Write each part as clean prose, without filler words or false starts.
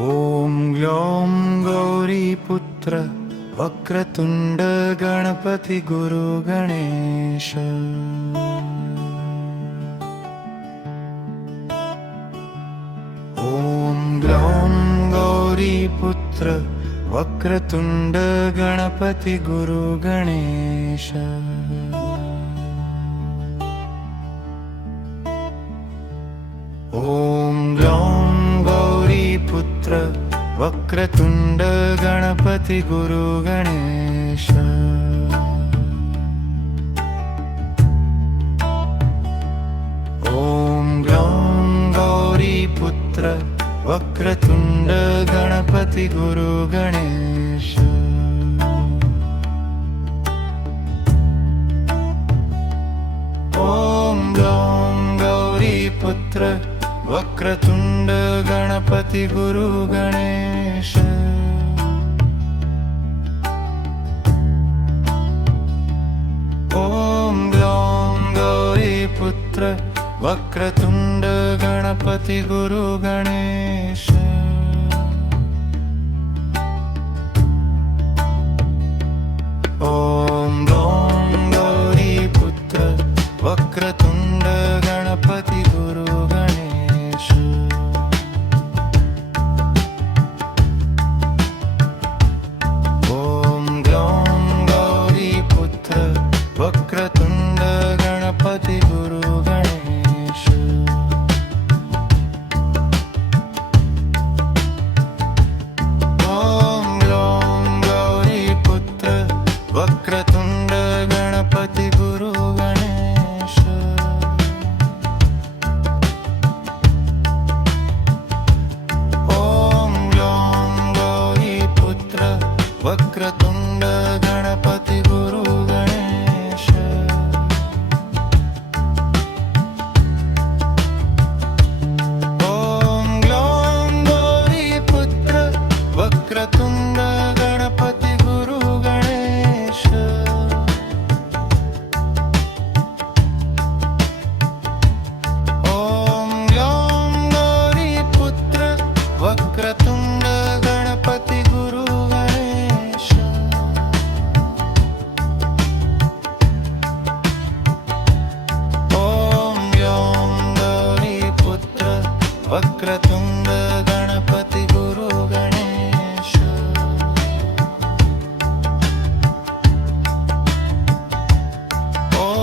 ॐ ग्लौं गौरीपुत्र वक्रतुण्ड गणपति गुरु गणेश। ॐ ग्लौं गौरीपुत्र वक्रतुण्ड गणपति गुरु गणेश। ॐ ग्लौं गौरीपुत्र वक्रतुण्ड गणपति गुरु गणेश। ॐ ग्लौं गौरीपुत्र वक्रतुण्ड गणपति गुरु गणेश। ॐ ग्लौं गौरीपुत्र वक्रतुण्ड गणपति गुरु गणेश। ॐ ग्लौं गौरीपुत्र वक्रतुण्ड गणपति गुरु गणेश। ॐ ग्लौं गौरीपुत्र वक्रतुण्ड गणपति गुरु गणेश। ॐ ग्लौं गौरीपुत्र वक्रतुण्ड गणपति गुरु गणेश। ॐ ग्लौं गौरीपुत्र वक्रतुण्ड गणपति गुरु गणेश। ॐ ग्लौं गौरीपुत्र वक्रतुण्ड गणपति गुरु गणेश। ॐ ग्लौं गौरीपुत्र वक्रतुण्ड गणपति गुरु गणेश। ॐ ग्लौं गौरीपुत्र वक्रतुण्ड गणपति गुरु गणेश। ॐ ग्लौं गौरीपुत्र वक्रतुण्ड गणपति गुरु गणेश।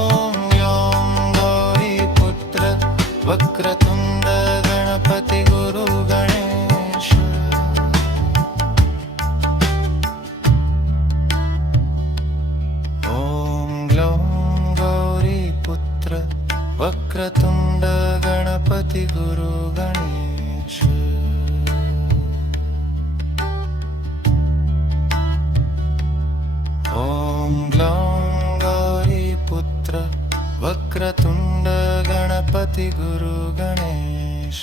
ॐ ग्लौं गौरीपुत्र वक्रतुण्ड गणपति गुरु गणेश। ॐ ग्लौं गौरीपुत्र वक्रतुण्ड गणपति गुरु गणेश। ॐ ग्लौं गौरीपुत्र वक्रतुण्ड गणपति गुरु गणेश।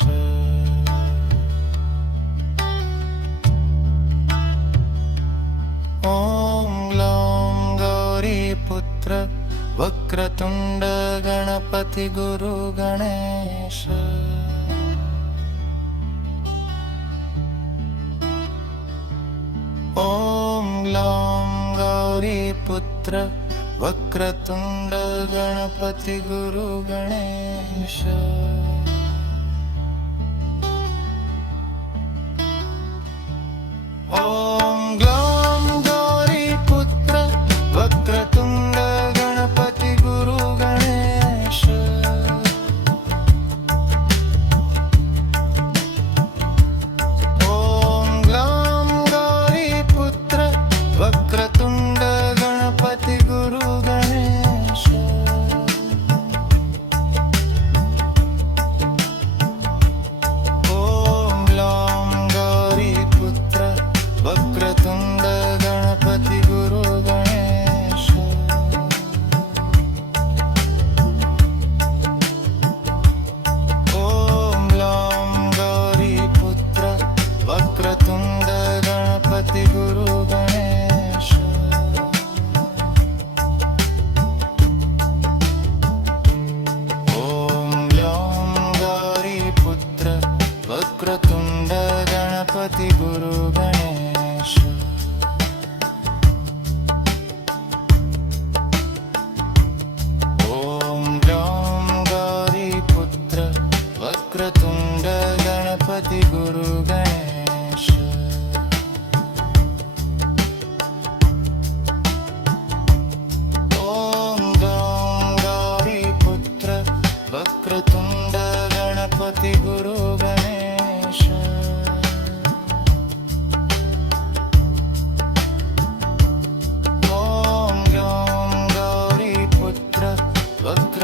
ॐ ग्लौं गौरीपुत्र वक्रतुण्ड गणपति गुरु गणेश। ॐ ग्लौं गौरीपुत्र वक्रतुण्ड गणपति गुरु गणेश। ॐ ग्लौं गौरीपुत्र वक्रतुण्ड गणपति गुरु गणेश। ॐ ग्लौं गौरीपुत्र वक्रतुण्ड गणपति गुरु गणेश। ॐ ग्लौं गौरीपुत्र वक्रतुण्ड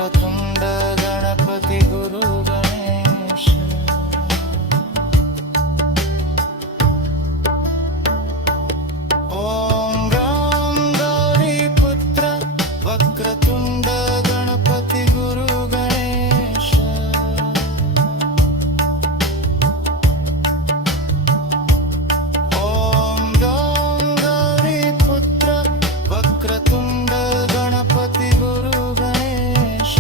वक्रतुण्ड गणपति गुरु गणेश। ॐ गं गौरीपुत्र वक्रतुण्ड गणपति गुरु गणेश। ॐ गं गौरीपुत्र वक्रतुण्ड गणपति गुरु गणेश।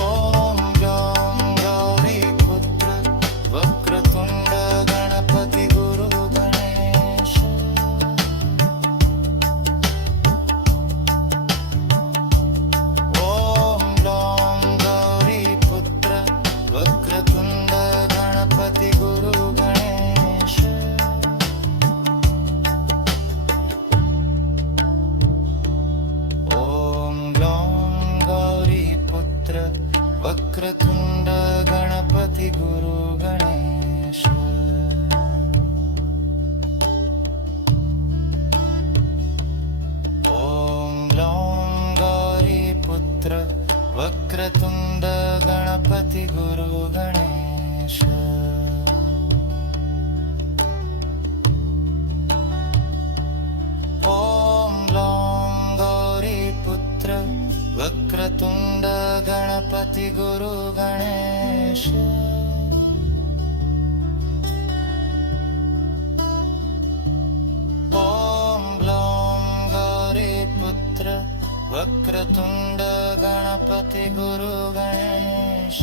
ॐ गं गौरीपुत्र वक्रतुण्ड गणपति गुरु गणेश। ॐ गं गौरीपुत्र वक्रतुण्ड गणपति गुरु गणेश। ॐ गं गौरीपुत्र वक्रतुण्ड गणपति गुरु गणेश। ॐ गं गौरीपुत्र वक्रतुण्ड गणपति गुरु गणेश। ॐ गं गौरीपुत्र वक्रतुण्ड गणपति गुरु गणेश। ॐ गं गौरीपुत्र वक्रतुण्ड गणपति गुरु गणेश।